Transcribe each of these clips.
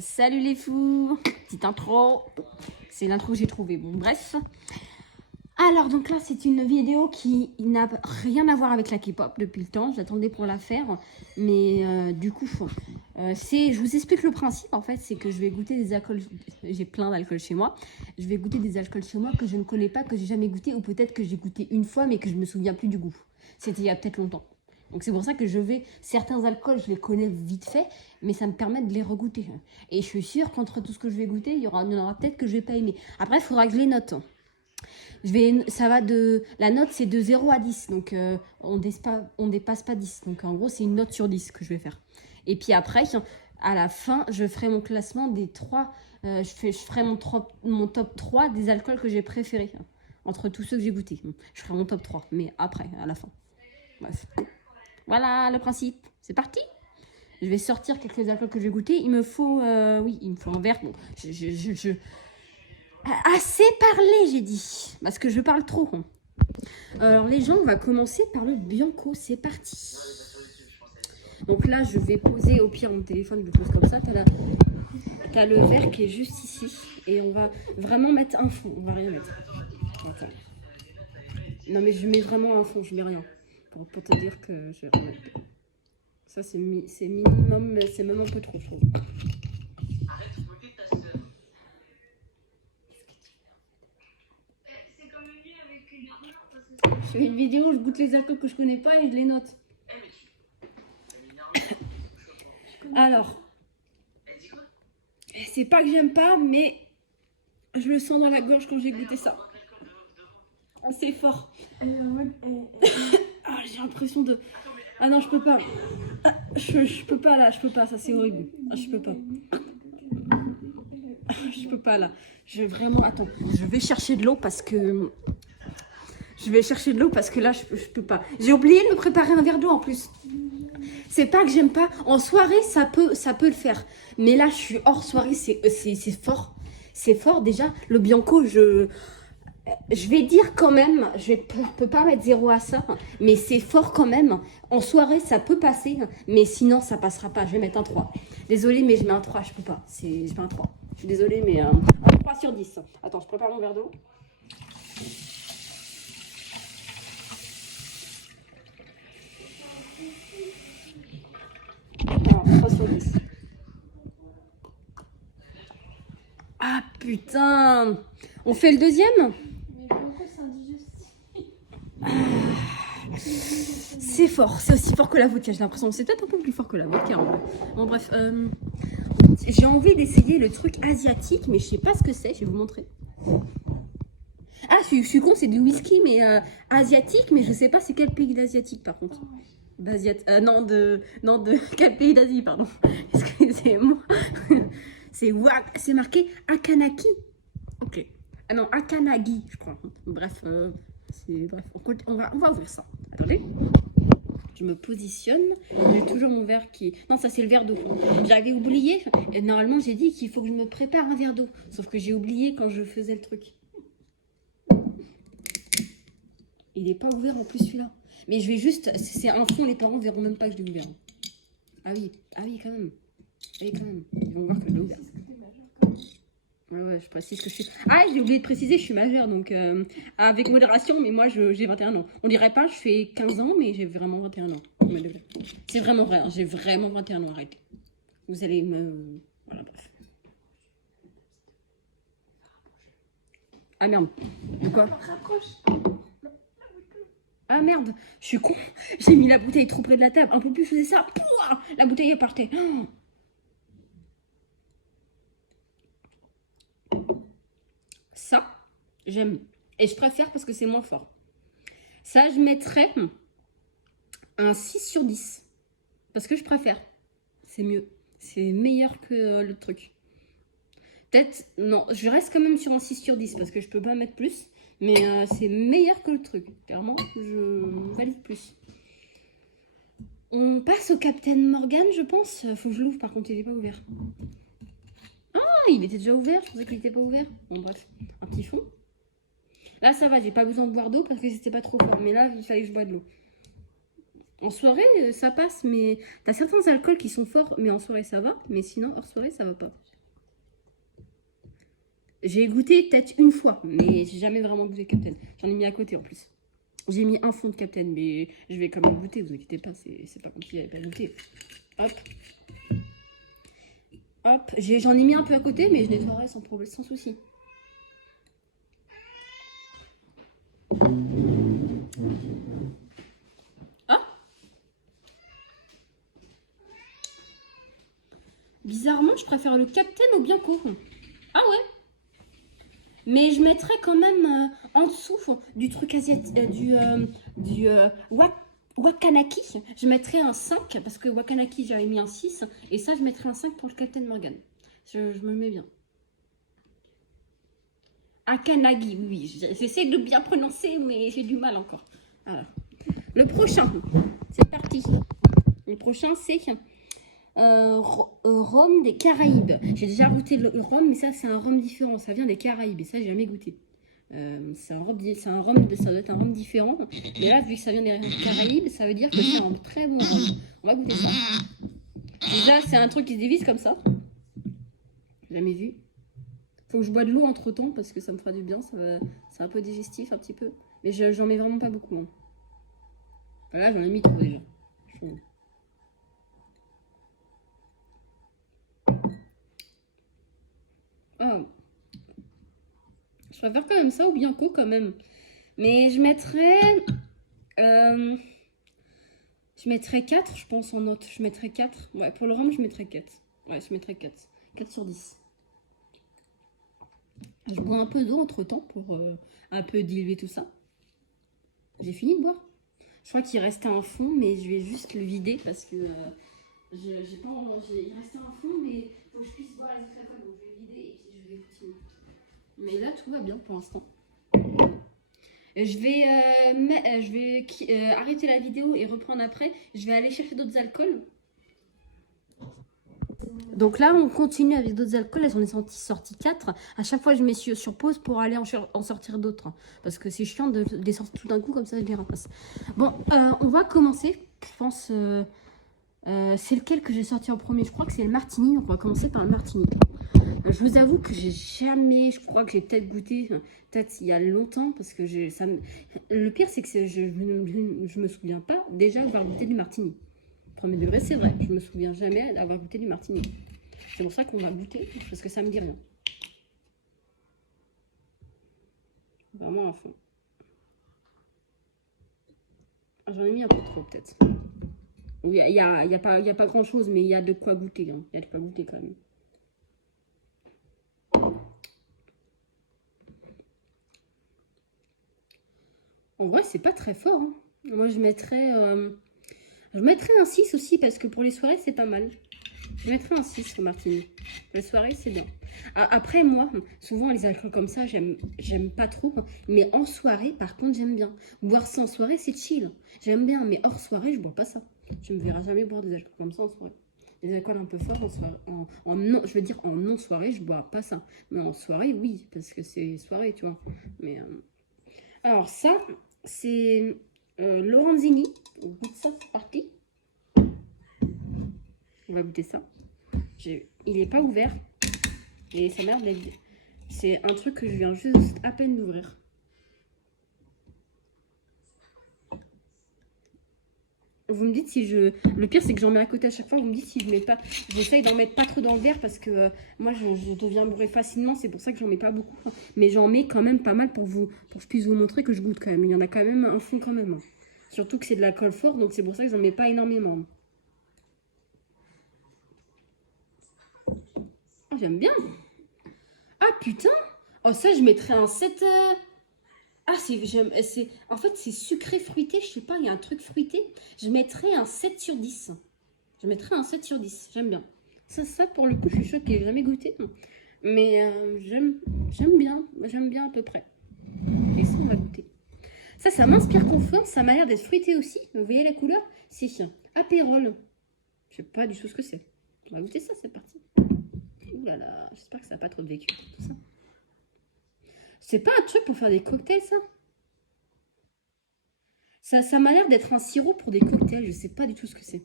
Salut les fous, petite intro, c'est l'intro que j'ai trouvée, bon bref. Alors donc là c'est une vidéo qui n'a rien à voir avec la K-pop depuis le temps, j'attendais pour la faire, mais du coup, je vous explique le principe en fait, c'est que je vais goûter des alcools, j'ai plein d'alcool chez moi, je vais goûter des alcools chez moi que je ne connais pas, que j'ai jamais goûté, ou peut-être que j'ai goûté une fois mais que je me souviens plus du goût, c'était il y a peut-être longtemps. Donc c'est pour ça que certains alcools, je les connais vite fait, mais ça me permet de les regoûter. Et je suis sûre qu'entre tout ce que je vais goûter, il y en aura peut-être que je vais pas aimer. Après, il faudra que je les note. La note, c'est de 0 à 10, donc on dépasse pas 10. Donc en gros, c'est une note sur 10 que je vais faire. Et puis après, à la fin, je ferai mon classement des 3, je ferai mon top 3 des alcools que j'ai préférés, entre tous ceux que j'ai goûtés. Je ferai mon top 3, mais après, à la fin. Bref. Voilà le principe, c'est parti. Je vais sortir quelques alcools que je vais goûter. Il me faut, il me faut un verre. Bon, assez parlé, j'ai dit, parce que je parle trop. Alors les gens, on va commencer par le Bianco, c'est parti. Donc là, je vais poser au pire mon téléphone, je le pose comme ça. T'as le verre qui est juste ici, et on va vraiment mettre un fond. On va rien mettre. Attends. Non mais je mets vraiment un fond, je mets rien. Pour te dire que je vais rien mettre. Ça, c'est minimum, mais c'est même un peu trop, je trouve. Arrête de moquer ta sœur. C'est quand même mieux avec une armure parce que... Je fais une vidéo, je goûte les alcools que je connais pas et je les note. Alors, c'est pas que j'aime pas, mais je le sens dans la gorge quand j'ai goûté ça. C'est fort. Ah, j'ai l'impression de... Ah non, je peux pas. Ah, je peux pas là, je peux pas, ça c'est horrible. Ah, je peux pas. Ah, je peux pas là. Vraiment... Attends, je vais chercher de l'eau parce que... là, je peux pas. J'ai oublié de me préparer un verre d'eau en plus. C'est pas que j'aime pas. En soirée, ça peut le faire. Mais là, je suis hors soirée, c'est fort. C'est fort déjà. Le Bianco, je vais dire quand même, je peux pas mettre 0 à ça, mais c'est fort quand même. En soirée, ça peut passer, mais sinon, ça passera pas. Je vais mettre un 3. Désolée, mais je mets un 3, je peux pas. Je mets un 3. Je suis désolée, mais un 3 sur 10. Attends, je prépare mon verre d'eau. Alors, 3 sur 10. Ah putain! On fait le deuxième? C'est fort, c'est aussi fort que la vodka, j'ai l'impression. C'est peut-être un peu plus fort que la vodka en vrai. Bon bref, j'ai envie d'essayer le truc asiatique, mais je sais pas ce que c'est, je vais vous montrer. Ah, je suis con, c'est du whisky, mais asiatique, mais je sais pas c'est quel pays d'asiatique par contre. Non, de quel pays d'Asie, pardon. Excusez-moi. C'est marqué Akanaki. Ok. Ah non, Akanagi, je crois. Bref, on va ouvrir ça. Attendez. Je me positionne. J'ai toujours mon verre qui... Non, ça c'est le verre d'eau. J'avais oublié. Et normalement, j'ai dit qu'il faut que je me prépare un verre d'eau. Sauf que j'ai oublié quand je faisais le truc. Il n'est pas ouvert en plus celui-là. Mais je vais juste... C'est un fond, les parents verront même pas que je l'ai ouvert. Ah oui, quand même. Ils vont voir que je l'ai ouvert. Ouais, je précise que je suis... Ah, j'ai oublié de préciser, je suis majeure, donc avec modération, mais moi j'ai 21 ans. On dirait pas, je fais 15 ans, mais j'ai vraiment 21 ans. C'est vraiment vrai, hein, j'ai vraiment 21 ans, arrêtez. Vous allez me... Voilà, bref. Ah merde, de quoi? Ah merde, je suis con, j'ai mis la bouteille trop près de la table. Un peu plus, je faisais ça, pouah, la bouteille est partie. Oh. Ça, j'aime. Et je préfère parce que c'est moins fort. Ça, je mettrais un 6 sur 10. Parce que je préfère. C'est mieux. C'est meilleur que le truc. Peut-être, non, je reste quand même sur un 6 sur 10 parce que je peux pas mettre plus. Mais c'est meilleur que le truc. Clairement, je valide plus. On passe au Captain Morgan, je pense. Faut que je l'ouvre, par contre, il est pas ouvert. Ah, il était déjà ouvert, je pensais qu'il était pas ouvert. Bon, bref, un petit fond. Là, ça va, j'ai pas besoin de boire d'eau parce que c'était pas trop fort. Mais là, il fallait que je bois de l'eau. En soirée, ça passe, mais t'as certains alcools qui sont forts, mais en soirée, ça va. Mais sinon, hors soirée, ça va pas. J'ai goûté peut-être une fois, mais j'ai jamais vraiment goûté Captain. J'en ai mis à côté en plus. J'ai mis un fond de Captain, mais je vais quand même goûter, vous inquiétez pas, c'est pas comme si j'avais pas goûté. Hop. Hop, j'en ai mis un peu à côté, mais je nettoierai sans problème, sans souci. Ah, bizarrement, je préfère le Captain au Bianco. Ah ouais. Mais je mettrais quand même en dessous du truc asiatique, Wakanaki. Je mettrais un 5 parce que Wakanaki j'avais mis un 6 et ça je mettrais un 5 pour le Captain Morgan. Je me mets bien. Akanagi, oui, j'essaie de bien prononcer mais j'ai du mal encore. Alors, le prochain, c'est parti. Le prochain c'est rhum des Caraïbes. J'ai déjà goûté le rhum, mais ça c'est un rhum différent. Ça vient des Caraïbes et ça j'ai jamais goûté. C'est un rhum, ça doit être un rhum différent. Mais là, vu que ça vient des Caraïbes, ça veut dire que c'est un très bon rhum. On va goûter ça. Déjà, c'est un truc qui se dévisse comme ça. Jamais vu. Faut que je bois de l'eau entre temps parce que ça me fera du bien. C'est un peu digestif, un petit peu. Mais j'en mets vraiment pas beaucoup. Hein. Là, j'en ai mis trop déjà. Ah. Je préfère quand même ça au Bianco quand même. Mais je mettrais... je mettrais 4, je pense, en note. Je mettrais 4. Ouais, pour le rhum, je mettrais 4. Ouais, je mettrais 4. 4 sur 10. Je bois un peu d'eau entre temps pour un peu diluer tout ça. J'ai fini de boire. Je crois qu'il restait un fond, mais je vais juste le vider parce que j'ai pas. Il restait un fond, mais il faut que je puisse boire les autres. Donc je vais le vider et puis je vais continuer. Mais là, tout va bien pour l'instant. Je vais arrêter la vidéo et reprendre après. Je vais aller chercher d'autres alcools. Donc là, on continue avec d'autres alcools. Là, j'en ai sorti 4. À chaque fois, je mets sur pause pour aller en sortir d'autres. Parce que c'est chiant de les sortir tout d'un coup, comme ça, je les ramasse. Bon, on va commencer. Je pense... c'est lequel que j'ai sorti en premier? Je crois que c'est le Martini. Donc on va commencer par le Martini. Je vous avoue que j'ai jamais... Je crois que j'ai peut-être goûté... Peut-être il y a longtemps. Parce que le pire, c'est que je me souviens pas déjà avoir goûté du Martini. Premier degré, c'est vrai. Je me souviens jamais d'avoir goûté du Martini. C'est pour ça qu'on va goûter. Parce que ça me dit rien. Vraiment à fond. J'en ai mis un peu trop peut-être. Il y a pas grand chose, mais il y a de quoi goûter. Hein. Il y a de quoi goûter quand même. En vrai, c'est pas très fort. Hein. Moi, je mettrais un 6 aussi, parce que pour les soirées, c'est pas mal. Je mettrais un 6 au Martini. La soirée, c'est bien. Après, moi, souvent, les alcools comme ça, j'aime pas trop. Mais en soirée, par contre, j'aime bien. Boire ça en soirée, c'est chill. J'aime bien, mais hors soirée, je bois pas ça. Je me verrai jamais boire des alcools comme ça en soirée. Des alcools un peu forts en soirée. Non, je veux dire, en non-soirée, je bois pas ça. Mais en soirée, oui, parce que c'est soirée, tu vois. Mais, alors, ça, c'est Lorenzini. On goûte ça, c'est parti. On va goûter ça. Il est pas ouvert. Et sa mère l'a dit. C'est un truc que je viens juste à peine d'ouvrir. Vous me dites si je... Le pire, c'est que j'en mets à côté à chaque fois. Vous me dites si je mets pas... J'essaye d'en mettre pas trop dans le verre parce que moi, je deviens bourrée facilement. C'est pour ça que j'en mets pas beaucoup. Mais j'en mets quand même pas mal pour que je puisse vous montrer que je goûte quand même. Il y en a quand même un fond quand même. Surtout que c'est de l'alcool fort. Donc c'est pour ça que j'en mets pas énormément. Oh, j'aime bien. Ah putain. Oh ça, je mettrais un 7... Ah, en fait, c'est sucré fruité. Je sais pas, il y a un truc fruité. Je mettrais un 7 sur 10. Je mettrais un 7 sur 10. J'aime bien. Ça, pour le coup, je suis choquée. J'ai jamais goûté. Mais j'aime bien. J'aime bien à peu près. Et ça, on va goûter. Ça m'inspire confiance. Ça m'a l'air d'être fruité aussi. Vous voyez la couleur? C'est apérole. Je sais pas du tout ce que c'est. On va goûter ça, c'est parti. Ouh là là, j'espère que ça n'a pas trop de vécu. Tout ça. C'est pas un truc pour faire des cocktails, ça? Ça m'a l'air d'être un sirop pour des cocktails. Je sais pas du tout ce que c'est.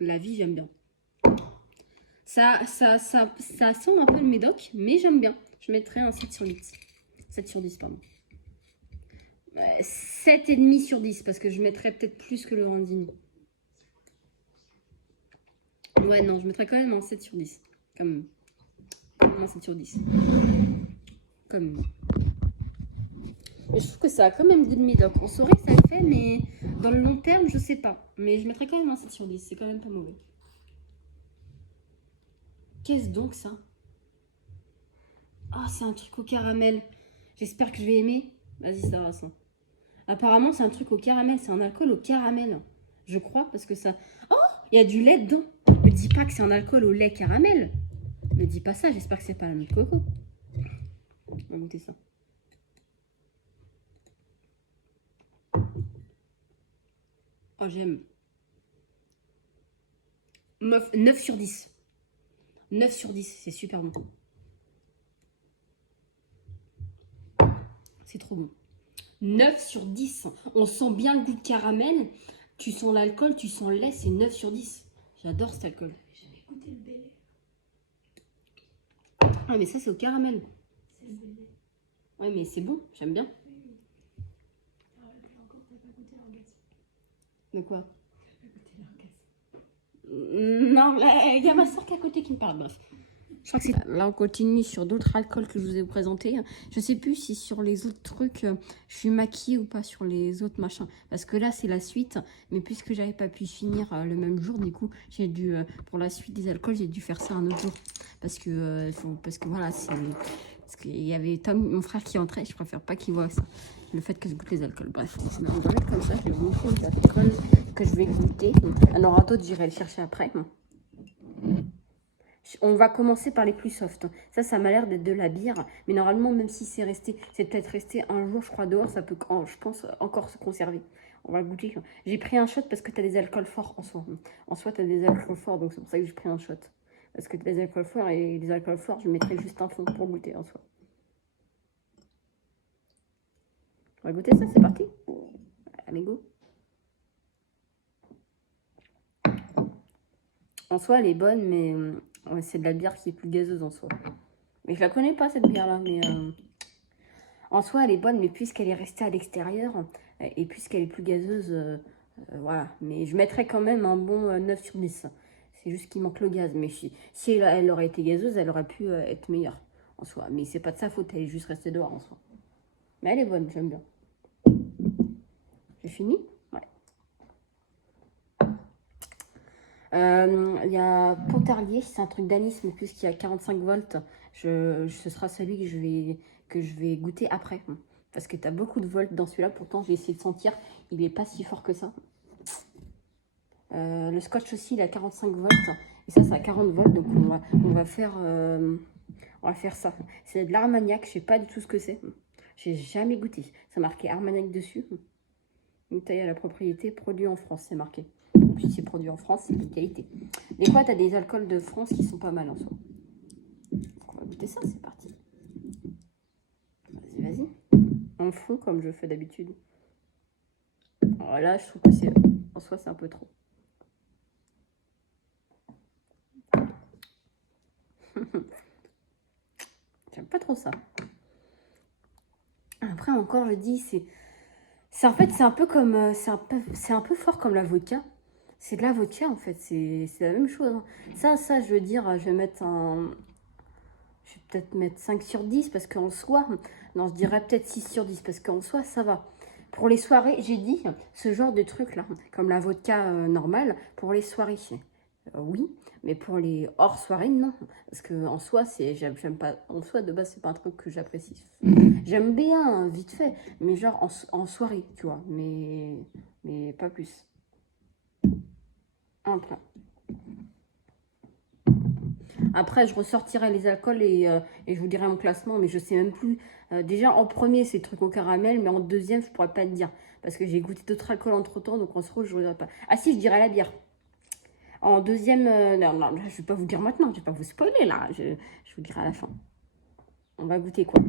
La vie, j'aime bien. Ça sent un peu le médoc, mais j'aime bien. Je mettrais un 7 sur 10. 7 sur 10, pardon. 7,5 sur 10, parce que je mettrais peut-être plus que le Randini. Ouais, non, je mettrais quand même un 7 sur 10. Quand même. Un 7 sur 10. Comme. Mais je trouve que ça a quand même goût de médoc. On saurait que ça le fait, mais dans le long terme, je sais pas. Mais je mettrais quand même un 7 sur 10. C'est quand même pas mauvais. Qu'est-ce donc ça? Ah, c'est un truc au caramel. J'espère que je vais aimer. Vas-y, ça va, ça. Apparemment, c'est un truc au caramel. C'est un alcool au caramel. Je crois, parce que ça... Oh, il y a du lait dedans. Me dis pas que c'est un alcool au lait caramel. Me dis pas ça. J'espère que c'est pas la noix de coco. On va goûter ça. Oh, j'aime. 9 sur 10. 9 sur 10. C'est super bon. C'est trop bon. 9 sur 10. On sent bien le goût de caramel. Tu sens l'alcool, tu sens le lait, c'est 9 sur 10. J'adore cet alcool. J'avais goûté le Bel Air. Ah, mais ça, c'est au caramel. C'est le Bel Air. Ouais, mais c'est bon, j'aime bien. Oui. Alors là, encore, t'as pas goûté l'orgasme. De quoi? T'as pas goûté l'orgasme. Non, il y a ma soeur qui est à côté qui me parle. Bref. Je crois que c'est... Là, on continue sur d'autres alcools que je vous ai présentés. Je sais plus si sur les autres trucs, je suis maquillée ou pas sur les autres machins. Parce que là, c'est la suite. Mais puisque j'avais pas pu finir le même jour, du coup, j'ai dû, pour la suite des alcools, j'ai dû faire ça un autre jour. Parce que voilà, c'est... Parce qu'il y avait Tom, mon frère, qui entrait. Je préfère pas qu'il voit ça. Le fait que je goûte les alcools. Bref, on va mettre comme ça. Je vais vous montrer les alcools que je vais goûter. Il y en aura d'autres, j'irai le chercher après. On va commencer par les plus soft. Ça m'a l'air d'être de la bière. Mais normalement, même si c'est resté, c'est peut-être resté un jour, je crois, dehors, ça peut, je pense, encore se conserver. On va le goûter. J'ai pris un shot parce que tu as des alcools forts en soi. En soi, tu as des alcools forts, donc c'est pour ça que j'ai pris un shot. Parce que tu as des alcools forts et les alcools forts, je mettrais juste un fond pour goûter en soi. On va goûter ça, c'est parti. Allez, go. En soi, elle est bonne, mais ouais, c'est de la bière qui est plus gazeuse en soi. Mais je la connais pas, cette bière-là. Mais en soi, elle est bonne, mais puisqu'elle est restée à l'extérieur, et puisqu'elle est plus gazeuse, voilà. Mais je mettrais quand même un bon 9 sur 10. C'est juste qu'il manque le gaz. Mais si elle aurait été gazeuse, elle aurait pu être meilleure en soi. Mais c'est pas de sa faute, elle est juste restée dehors en soi. Mais elle est bonne, j'aime bien. J'ai fini? Ouais. Il y a Pontarlier, c'est un truc d'anis, mais puisqu'il y a 45 volts, ce sera celui que je vais goûter après. Parce que tu as beaucoup de volts dans celui-là, pourtant j'ai essayé de sentir, il n'est pas si fort que ça. Le scotch aussi, il a 45 volts, et ça a 40 volts, donc on va faire ça. C'est de l'Armagnac, je sais pas du tout ce que c'est. J'ai jamais goûté. Ça marqué Armagnac dessus. Une taille à la propriété, produit en France, c'est marqué. Puis c'est produit en France, c'est de qualité. Des fois, tu as des alcools de France qui sont pas mal en soi. Donc on va goûter ça, c'est parti. Vas-y, vas-y. En fond, comme je fais d'habitude. Alors là, je trouve que c'est... En soi, c'est un peu trop. J'aime pas trop ça. Après, encore, je dis, en fait, c'est un peu comme... C'est un peu fort comme la vodka. C'est de la vodka, en fait. C'est la même chose. Hein. Ça, je veux dire, je vais mettre un... Je vais peut-être mettre 5 sur 10 parce qu'en soi... Non, je dirais peut-être 6 sur 10 parce qu'en soi, ça va. Pour les soirées, j'ai dit, ce genre de truc-là, comme la vodka normale, pour les soirées, oui. Mais pour les hors soirées, non. Parce qu'en soi, j'aime pas... En soi, de base, c'est pas un truc que j'apprécie. J'aime bien, vite fait. Mais genre en soirée, tu vois. Mais pas plus. Un plein. Après, je ressortirai les alcools et je vous dirai mon classement, mais je sais même plus. Déjà, en premier, c'est le truc au caramel, mais en deuxième, je pourrais pas te dire. Parce que j'ai goûté d'autres alcools entre-temps, donc en soi, je ne dirai pas. Ah si, je dirais la bière. En deuxième, non, je ne vais pas vous dire maintenant, je ne vais pas vous spoiler, là. Je vous dirai à la fin. On va goûter quoi?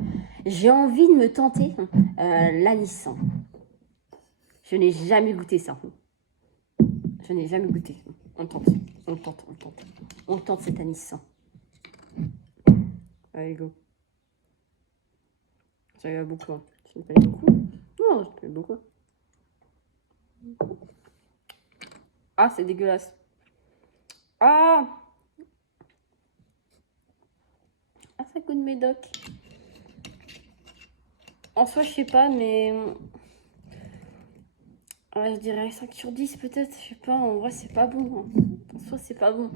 J'ai envie de me tenter l'anis. Je n'ai jamais goûté ça. Je n'ai jamais goûté. On tente. On tente. On tente. On tente cet anis. Allez, go. Ça y va beaucoup. Hein. Tu me plais beaucoup? Non, je te plais beaucoup. Ah, c'est dégueulasse. Ah! Ah, ça goûte médoc. En soi, je sais pas, mais... Ouais, je dirais 5 sur 10 peut-être. Je sais pas, en vrai, c'est pas bon. Hein. En soi, c'est pas bon.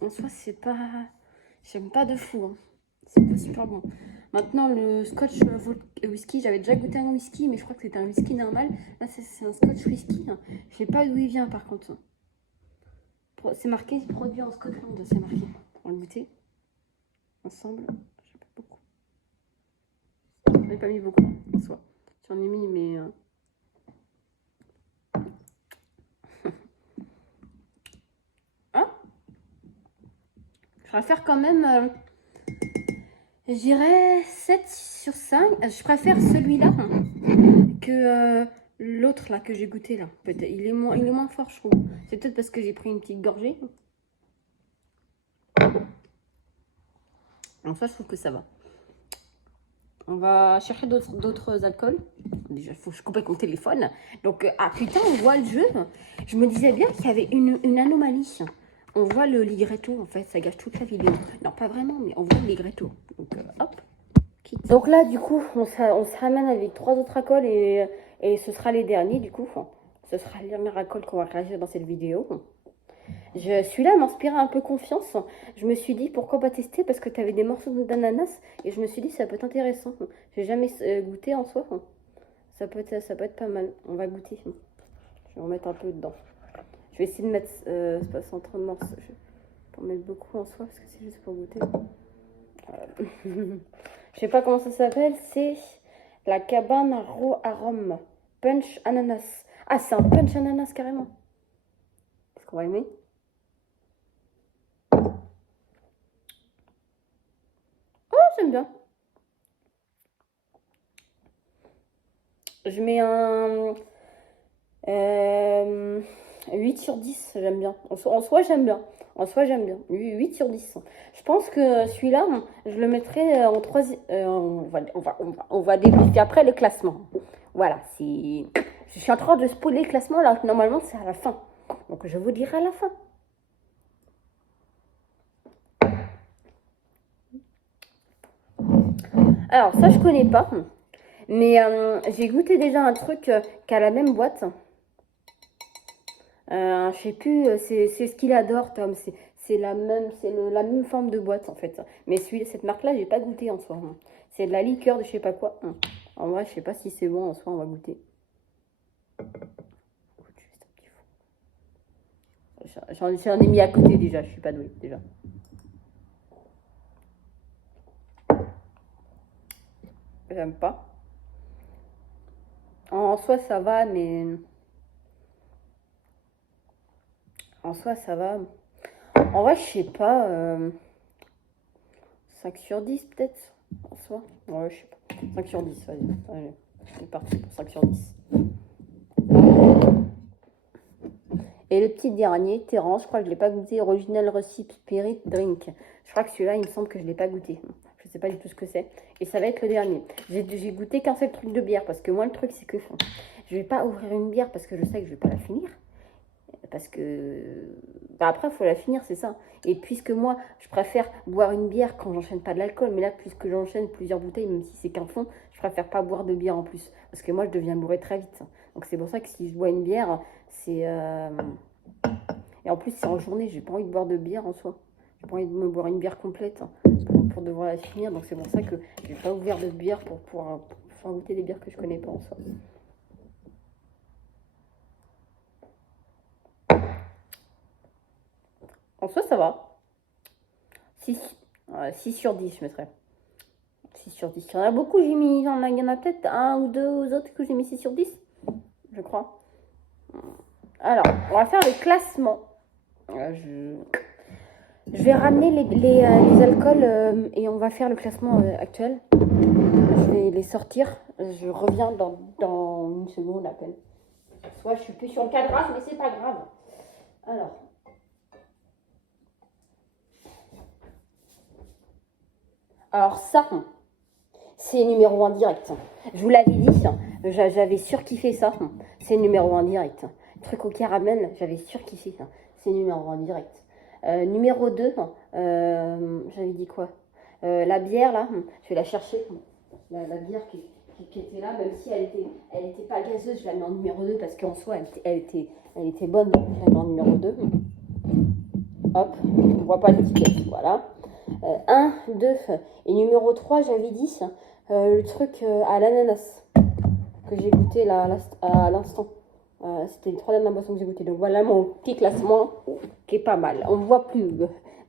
En soi, c'est pas... J'aime pas de fou. Hein. C'est pas super bon. Maintenant, le scotch whisky, j'avais déjà goûté un whisky, mais je crois que c'était un whisky normal. Là, c'est un scotch whisky. Hein. Je sais pas d'où il vient, par contre. C'est marqué produit en Scotland, c'est marqué. On va le goûter ensemble. J'ai pas beaucoup. J'en ai pas mis beaucoup en soi. J'en ai mis, mais. Ah, je préfère quand même. Je dirais 7 sur 5. Je préfère celui-là que l'autre là que j'ai goûté là. Peut-être il est moins fort, je trouve. C'est peut-être parce que j'ai pris une petite gorgée. En soi, je trouve que ça va. On va chercher d'autres alcools. Déjà, il faut que je coupe avec mon téléphone. Donc, ah putain, on voit le jeu. Je me disais bien qu'il y avait une anomalie. On voit le ligretto, en fait, ça gâche toute la vidéo. Non, pas vraiment, mais on voit le ligretto. Donc, hop. Quitte. Donc là, du coup, on se ramène avec 3 autres alcools et ce sera les derniers, du coup. Ce sera le dernier alcool qu'on va réagir dans cette vidéo. Celui-là m'inspirait un peu confiance. Je me suis dit pourquoi pas tester parce que tu avais des morceaux d'ananas et je me suis dit ça peut être intéressant. J'ai jamais goûté en soi. Ça peut être pas mal. On va goûter. Je vais en mettre un peu dedans. Je vais essayer de mettre c'est pas entre morceaux. Je vais pas en mettre beaucoup en soi parce que c'est juste pour goûter. Je sais pas comment ça s'appelle. C'est la cabane à rhum. Punch ananas. Ah, c'est un punch ananas carrément. Est-ce qu'on va aimer? J'aime bien. Je mets un 8 sur 10, j'aime bien. En soi, j'aime bien. En soi, j'aime bien. 8 sur 10. Je pense que celui-là, je le mettrai en troisième. On va débriefer après le classement. Voilà, je suis en train de spoiler le classement, là. Normalement, c'est à la fin. Donc, je vous dirai à la fin. Alors, ça, je connais pas. Mais j'ai goûté déjà un truc qui a la même boîte. Je sais plus, c'est ce qu'il adore, Tom. C'est la même forme de boîte, en fait. Mais cette marque-là, j'ai pas goûté en soi. Hein. C'est de la liqueur de je sais pas quoi. En vrai, je sais pas si c'est bon en soi, on va goûter. J'en ai mis à côté déjà, je suis pas douée déjà. J'aime pas. En soi, ça va, mais... En soi, ça va. En vrai, je sais pas. 5 sur 10 peut-être. En soi. Ouais, je sais pas. 5 sur 10, allez. C'est parti pour 5 sur 10. Et le petit dernier, Terrence, je crois que je ne l'ai pas goûté. Original Recipe Spirit Drink. Je crois que celui-là, il me semble que je ne l'ai pas goûté. Je ne sais pas du tout ce que c'est. Et ça va être le dernier. J'ai goûté qu'un seul truc de bière. Parce que moi, le truc, c'est que je ne vais pas ouvrir une bière parce que je sais que je ne vais pas la finir. Parce que... Bah après, il faut la finir, c'est ça. Et puisque moi, je préfère boire une bière quand j'enchaîne pas de l'alcool. Mais là, puisque j'enchaîne plusieurs bouteilles, même si c'est qu'un fond, je préfère pas boire de bière en plus. Parce que moi, je deviens bourrée très vite. Donc c'est pour ça que si je bois une bière, c'est... Et en plus, c'est en journée, j'ai pas envie de boire de bière en soi. J'ai pas envie de me boire une bière complète pour devoir la finir. Donc c'est pour ça que j'ai pas ouvert de bière pour faire goûter des bières que je connais pas en soi. En soi, ça va. 6 sur 10, je mettrais. 6 sur 10. Il y en a beaucoup, il y en a peut-être un ou deux autres que j'ai mis 6 sur 10, je crois. Alors, on va faire le classement. Je vais ramener les alcools et on va faire le classement actuel. Je vais les sortir. Je reviens dans une seconde à peine. Soit je suis plus sur le cadrage, mais c'est pas grave. Alors ça, c'est numéro 1 direct. Je vous l'avais dit, j'avais surkiffé ça. C'est numéro 1 direct. Truc au caramel, j'avais surkiffé ça. C'est numéro 1 direct. Numéro 2, j'avais dit quoi? La bière là, je vais la chercher. La bière qui était là, même si elle était pas gazeuse, je la mets en numéro 2 parce qu'en soi elle était bonne, donc je la mets en numéro 2. Hop, on voit pas l'étiquette, voilà. 1, 2 et numéro 3, j'avais dit le truc à l'ananas que j'ai goûté là à l'instant. C'était le troisième de la boisson que j'ai goûté. Donc voilà mon petit classement qui est pas mal. On ne voit plus,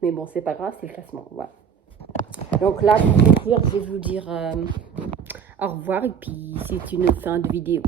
mais bon, c'est pas grave, c'est le classement. Voilà. Donc là, pour conclure, je vais vous dire au revoir et puis c'est une fin de vidéo.